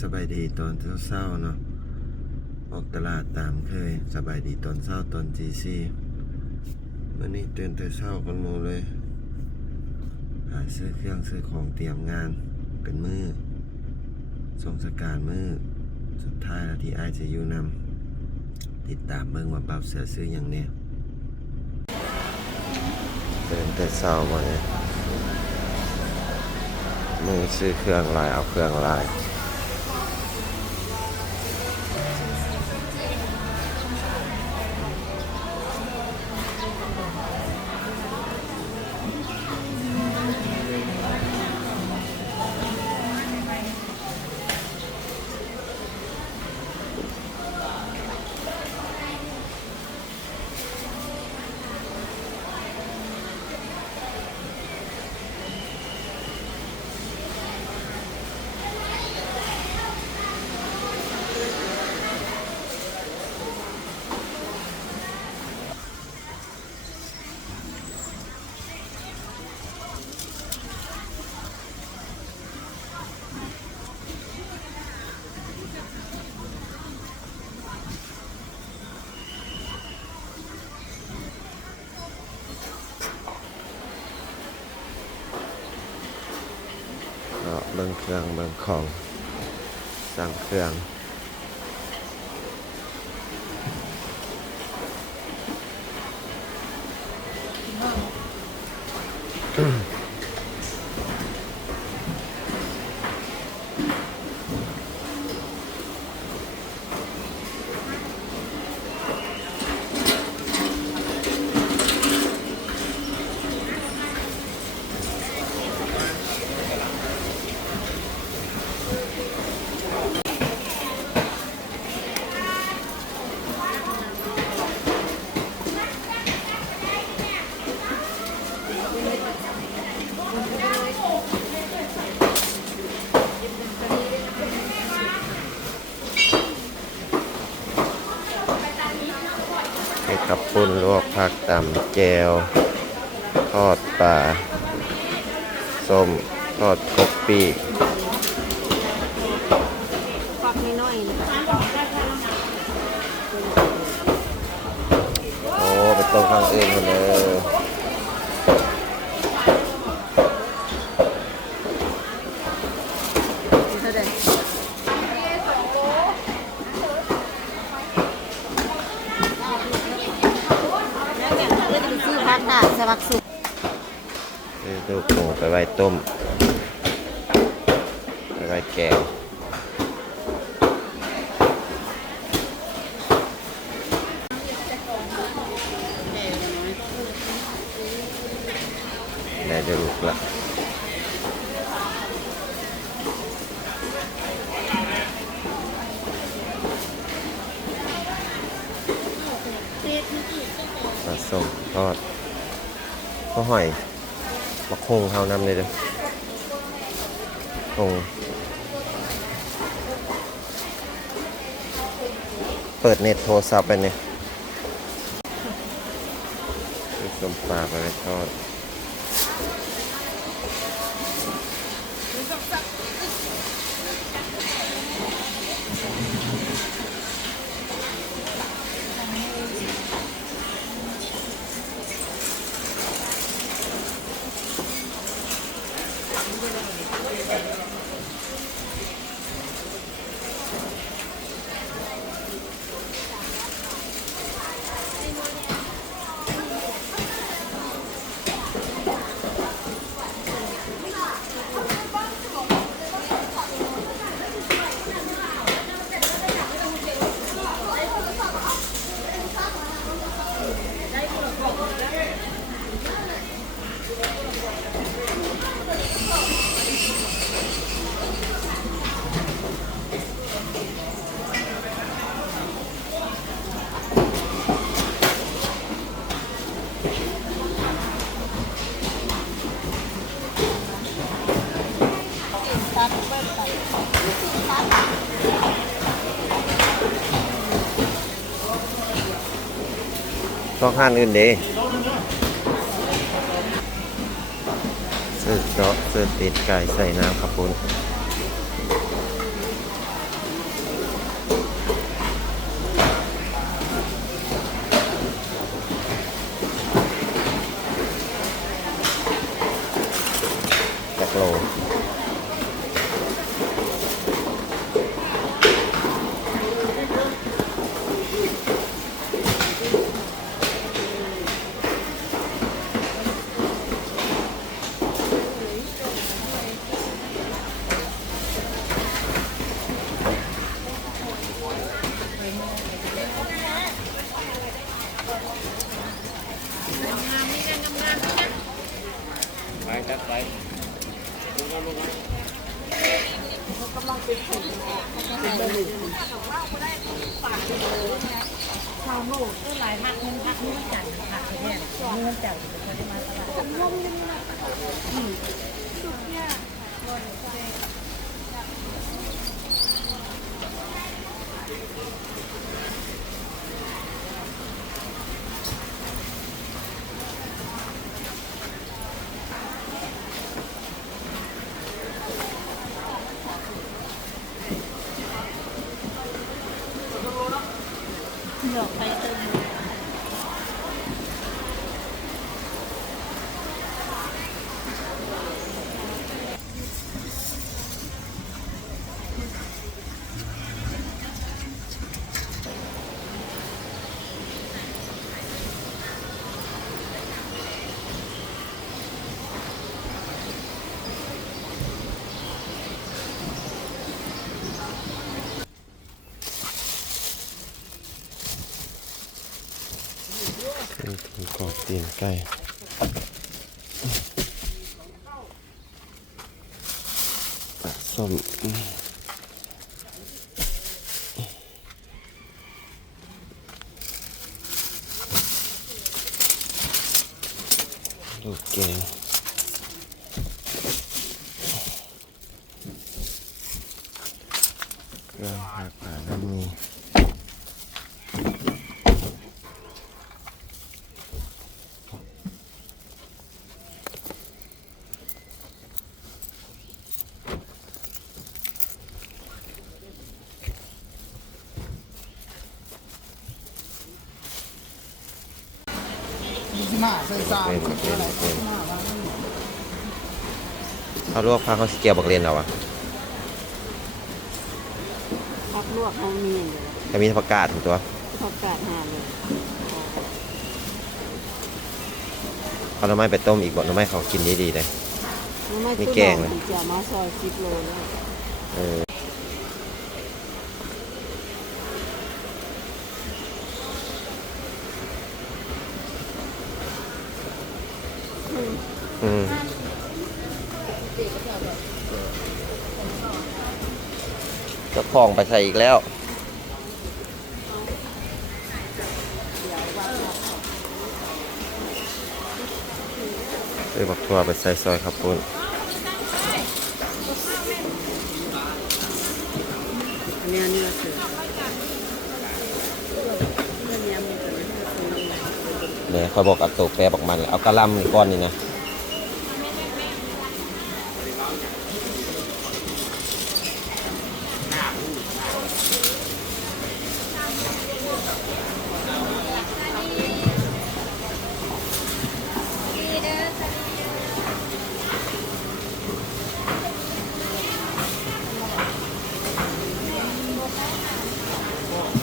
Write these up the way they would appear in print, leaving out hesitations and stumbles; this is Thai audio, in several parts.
สบายดีตอนเช้าๆเนาะออกตลาดตามเคยสบายดีตอนเช้าตอนตีสี่วันนี้ตื่นแต่เช้ากันหมดเลยหาซื้อเครื่องซื้อของเตรียมงานเป็นมือสงสการมือสุดท้ายแล้วที่อ้ายจะอยู่นำติดตามเบิ่งว่าบ่าวเสือซื้ออย่างเนี้ยตื่นแต่เช้ามาเนี่ยมือซื้อเครื่องลายเอาเครื่องลายเบิ่งเครื่องเบิ่งของสั่งเครื่องเห็ดกับปุ้นลวกผักตำแจวทอดปลาส้มทอดกบปีกฟักน้อยโอ้ไปต้มข้างอื่นคนเลยๆเท่าไหร่แล้วอย่างเราจะไปซื้อพักค่ะสวักสุกลูกหมูไปไว้ต้มไปไว้แกงได้จะลุกละปลาส้มทอดก็หอยมะคงเท่านั้นเลยเด้อคงเปิดเน็ตโทรศัพท์ไปเนี่ยส้มปลาไปทอดต้องห้านอื่นดีซื้อเจาะซื้อติดไก่ใส่น้ำขับปุ้น ไปจัดไป ชาวโลกก็หลายหักมันหักนี่มันจัดหักเนี่ยนี่มันจัดเขาได้มาตลาดลมยังไงสุดยอดดอกไฟเติมเป็นถุงกรอบตีนไก่ปลาส้มลูกแกงเครื่องผักผ่าแล้วมีเขาลวกผักเขาสิเกียวบักเรียนเราอะ ผักลวกเขามีอย่างเดียว จะมีผักกาดถึงตัว ผักกาดหาเลย เอาหน่อไม้ไปต้มอีกบ่หน่อไม้เขากินดีๆเลย มีแกงเลย จะมาซอย10 โลแล้ว เอออืมจะคล้องไปใส่อีกแล้วบักทั่วไปใส่ซอยครับปุ้น อันนี้เนื้อเสือเนื้อเนี้ยมันจะไม่ใช่ตัว เนี่ยเขาบอกเอาตัวแปรบอกมันเอากระลำนี่ก้อนนี่นะ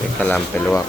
เป็นกระลำไปลวก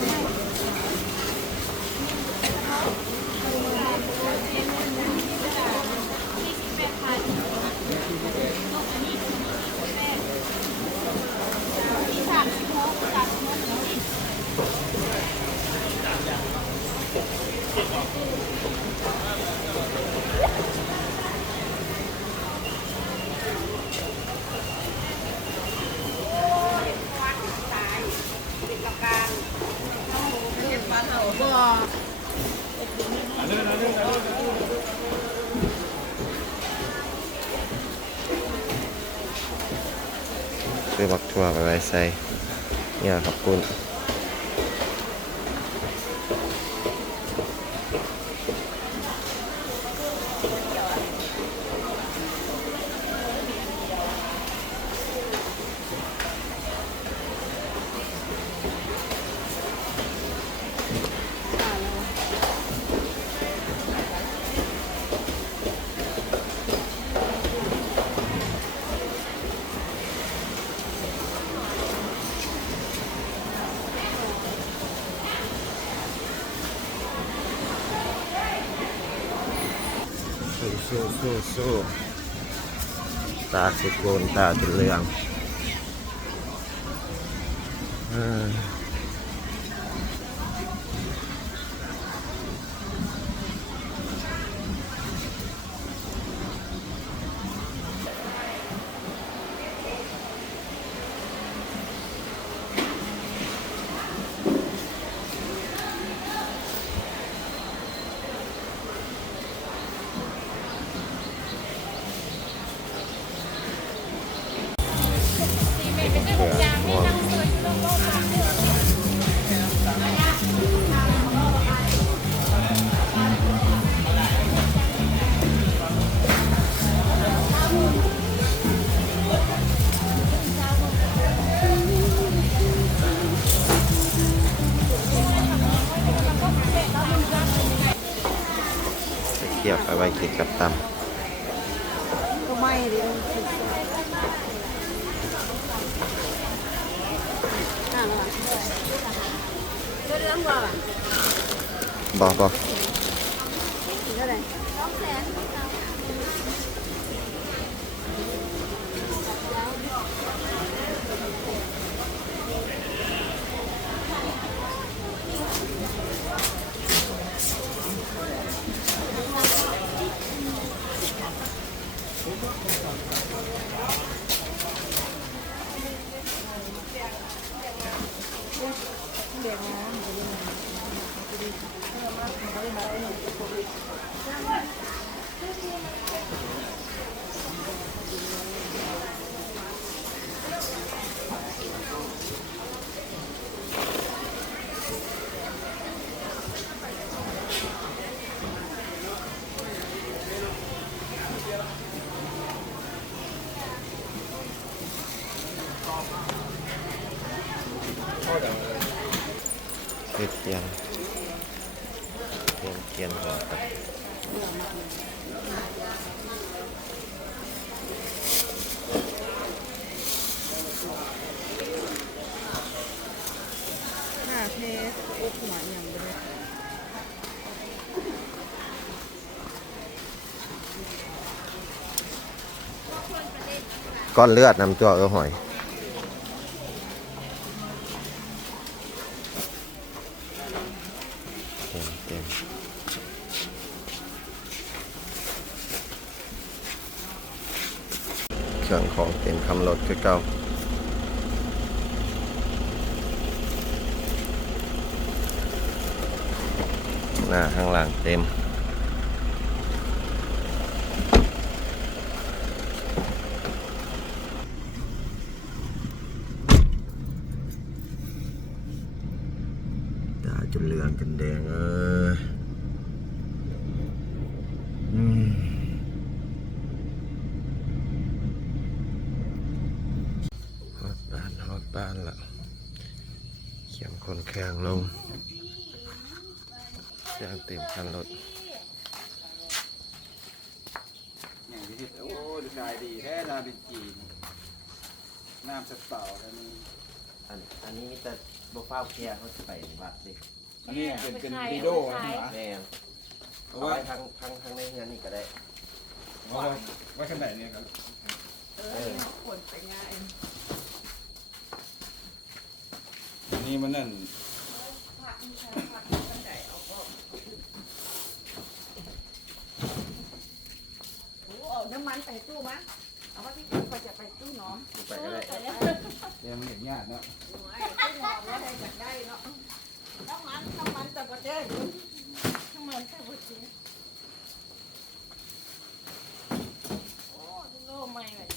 ซื้อบักทั่วไปไว้ใส่เนี่ยครับคุณ สู้สู้ตาสุกโกนตาจนเหลืองเออม่วงเกี่ยวไปไว้กินกับตำ ก็ไม่ดิเรื่องว่า บอก ถึงเท่าไหร่200,000เด็กนะมันจะยังไงเทียนหัวกัน เทสอุกหัวอย่างเดียว ก้อนเลือดนำตัวหอยเต็มเครื่องของเต็มคำรถคือเก่าหน้าข้างหลังเต็มตาจนเหลืองจนแดงฮอดบ้านละเขียมคนแข็งลงยางเต็มคันรถ อย่างที่เห็นโอ้ดูกายดีแท้นาบินจีนน้ำสเปล่าแล้วนี่ อันนี้มีแต่บุฟเฟ่เพียเขาจะไปวัดดิ อันนี้เป็นดีโดนะหรอ แม่น เพ เอา ราะว่า ไว้ทางในเฮือนนี่ก็ได้ ไว้ขนาดนี้ครับ คนไปง่าย อันนี้มันนั่น เอาน้ำมันไปตู้มั้ยเอาว่าพี่ไปจะไปตู้น้อง ไปก็ได้ เดี๋ยวมันเห็นญาติเนาะ ตู้น้องแล้วได้จากได้เนาะน้ำมันแต่ประเทศน้ำมันแต่ประเทศโอ้ดูโลใหม่เลย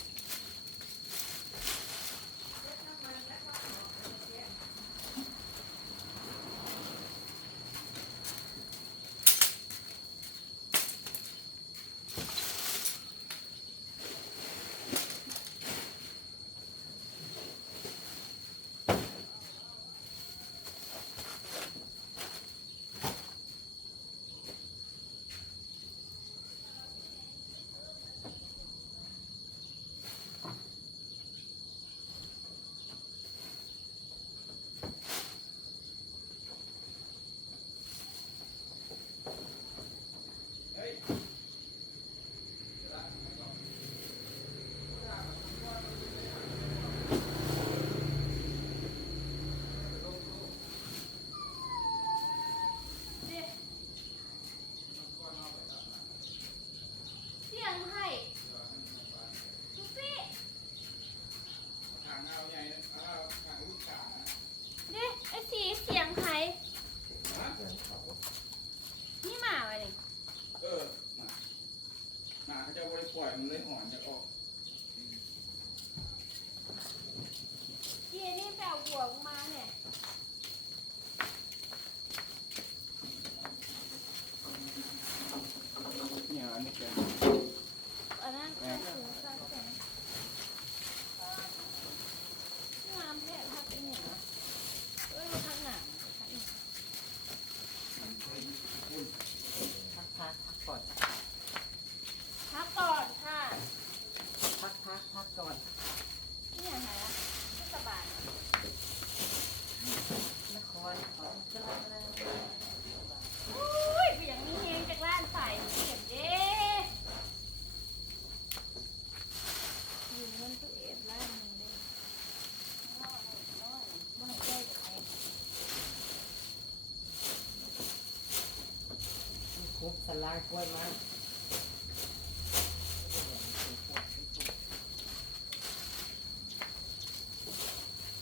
สันลายกล้วยมา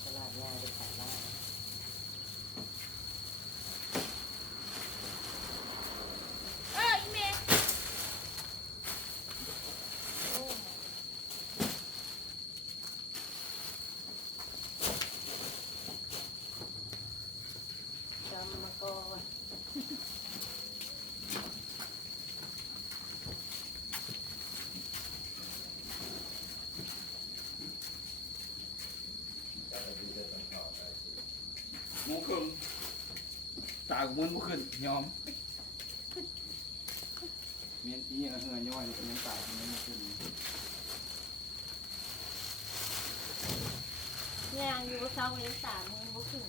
ตลาดง่ายไปขายได้จำมาก่อน โมงครึ่งตากูมันบ่ขึ้นยอมเมียนอีเหงื่อย่อยเป็นยังตากูมันบ่ขึ้น งานอยู่เช้าวันที่3 โมงบ่ถึง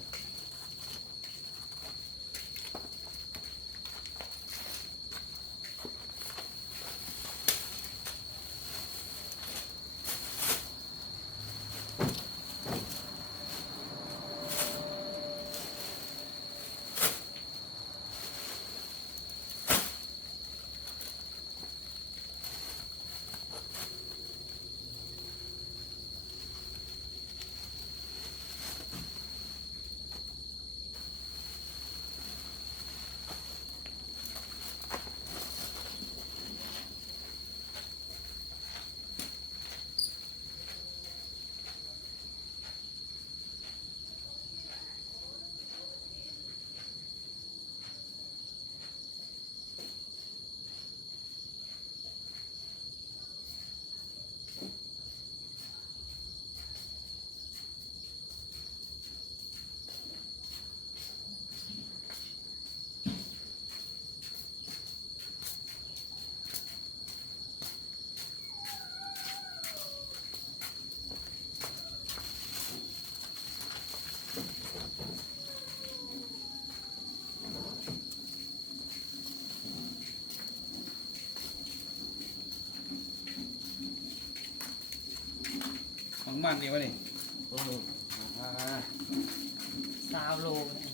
ของมันนี่วะนี่ 20 โลเนี่ย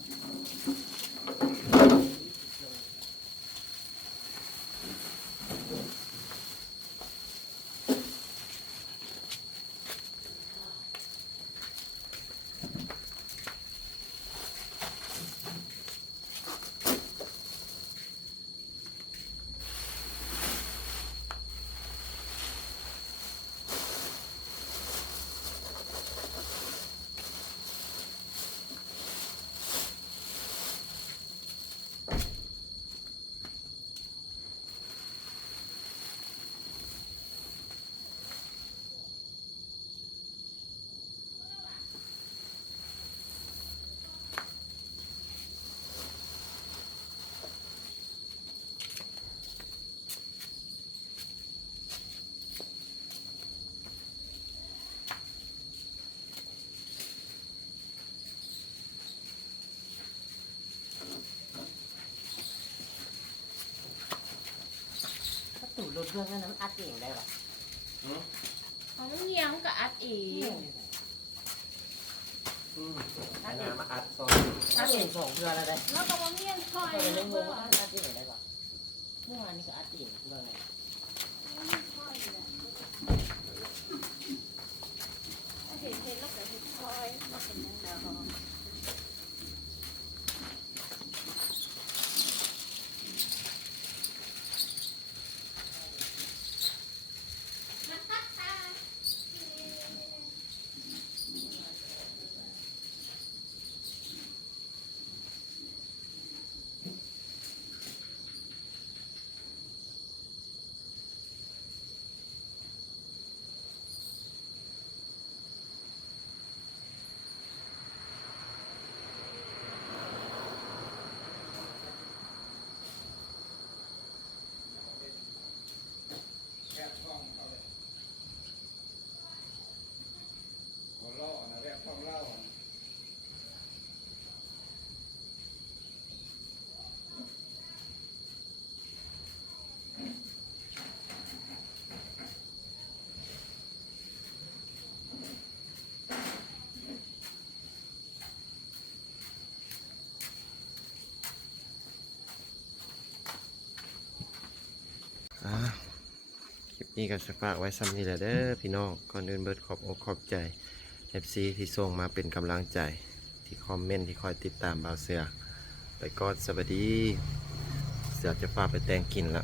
ถ้าตู่รถเครื่องนั้นอัดเองได้ปะ เอามันเงียงกับอัดอีก อัดเองมาอัดซองอัดเอง2 เดือนแล้วได้ แล้วก็ว่าเงียงคอย เขาเป็น นะ เรื่อง เพื่ ง อง ว่าอัดเองได้ปะเมื่อวานนี้ก็อัดเองเรื่องไง เห็นแล้วก็เห็นคอยมาเป็นยังไงบ้าง นี้ก็จะฝากไว้ซ้ำนี้แหละเด้อพี่น้องก่อนอื่นเบิดขอบอกขอบใจ FC ที่ส่งมาเป็นกำลังใจที่คอมเมนต์ที่คอยติดตามบ่าวเสือไปก่อนสวัสดีเสือจะพาไปแต่งกินละ